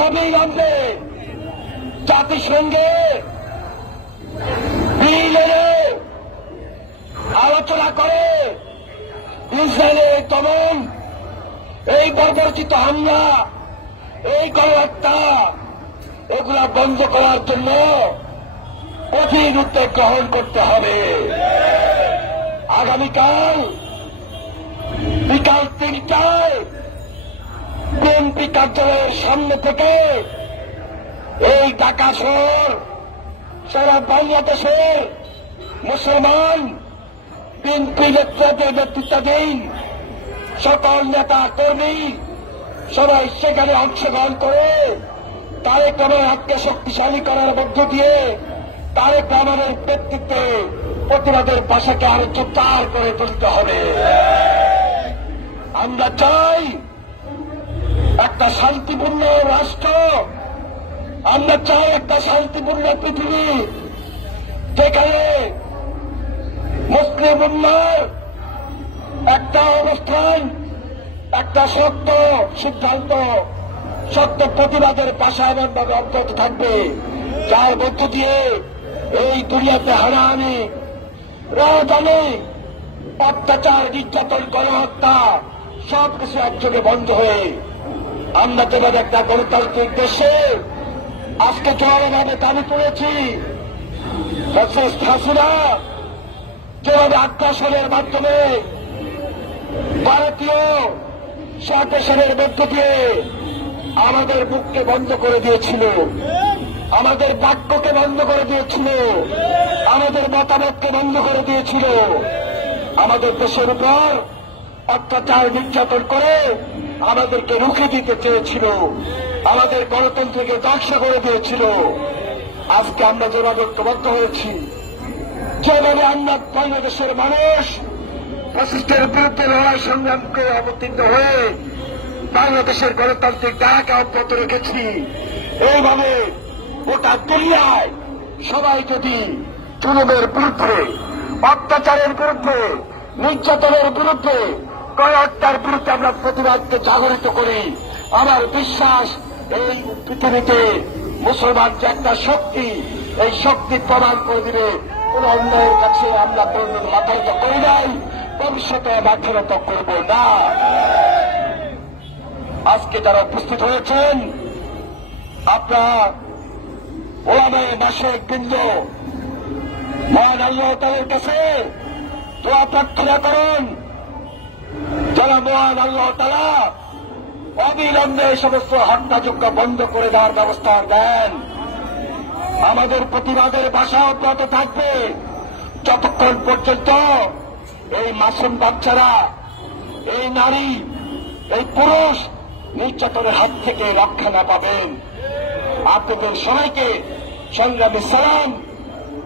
অবিলম্বে জাতিসংঘে বিল এনে আলোচনা করে ইসরায়েলের দমন, এই বর্বরচিত হামলা, এই গণহত্যা এগুলা বন্ধ করার জন্য কঠিন উদ্যোগ গ্রহণ করতে হবে। আগামীকাল বিকাল 3টায় বিএনপি কার্যালয়ের সামনে থেকে এই ঢাকা শহর সারা বাংলাদেশের মুসলমান বিএনপি নেতৃত্বাধীন সকল নেতা কর্মী সবাই সেখানে অংশগ্রহণ করে তারেক রহমানকে শক্তিশালী করার মধ্য দিয়ে তারেক রহমানের ব্যক্তিত্বে প্রতিবাদের ভাষাকে আরো জোরদার করে তুলতে হবে। আমরা চাই একটা শান্তিপূর্ণ রাষ্ট্র, আমরা চাই একটা শান্তিপূর্ণ পৃথিবী যেখানে মুসলিম উম্মার একটা অবস্থান, একটা শক্ত সিদ্ধান্ত, শক্ত প্রতিবাদের ভাষা এমনভাবে অব্যাহত থাকবে যার মধ্য দিয়ে এই দুনিয়াতে হানাহানি, রাজধানী, অত্যাচার, নির্যাতন, গণহত্যা সবকিছু একযোগে বন্ধ হয়ে আমরা যেভাবে একটা গণতান্ত্রিক দেশে আজকে জোরালোভাবে দাবি তুলেছি, ফ্যাসিস্ট হাসিনা যেভাবে আগ্রাসনের মাধ্যমে ভারতীয় শাসনের মধ্য দিয়ে আমাদের মুখকে বন্ধ করে দিয়েছিল, আমাদের বাক্যকে বন্ধ করে দিয়েছিল, আমাদের মতামতকে বন্ধ করে দিয়েছিল, আমাদের দেশের উপর অত্যাচার নির্যাতন করে আমাদেরকে রুখে দিতে চেয়েছিল, আমাদের গণতন্ত্রকে ধ্বংস করে দিয়েছিল। আজকে আমরা যেভাবে ঐক্যবদ্ধ হয়েছি, যেভাবে আমরা বাংলাদেশের মানুষ ফ্যাসিস্টের বিরুদ্ধে লড়াই সংগ্রামকে অবতীর্ণ হয়ে বাংলাদেশের গণতান্ত্রিক ধারাকে অব্যাহত রেখেছি, এইভাবে গোটা দুনিয়ায় সবাই যদি জুলুমের বিরুদ্ধে, অত্যাচারের বিরুদ্ধে, নির্যাতনের বিরুদ্ধে, গণহত্যার বিরুদ্ধে আমরা প্রতিবাদকে জাগরিত করি, আমার বিশ্বাস এই পৃথিবীতে মুসলমান যে একটা শক্তি, এই শক্তি প্রমাণ করে দিলে কোন অন্যায়ের কাছে আমরা কোনদিন মাথা নত করি নাই, ভবিষ্যতে মাথা নত করব না। আজকে যারা উপস্থিত হয়েছেন আপনারা ওলামায়ে মাশায়েখ বৃন্দ, মহান আল্লাহ তাআলার কাছে দোয়া প্রার্থনা করুন যারা মহান আল্লাহ তাআলা অবিলম্বে এই সমস্ত হত্যাযজ্ঞ বন্ধ করে দেওয়ার ব্যবস্থা দেন। আমাদের প্রতিবাদের ভাষা অব্যাহত থাকবে যতক্ষণ পর্যন্ত এই মাসুম বাচ্চারা, এই নারী, এই পুরুষ নির্যাতনের হাত থেকে রক্ষা না পাবেন। আপনাদের সবাইকে সংগ্রামী সালাম।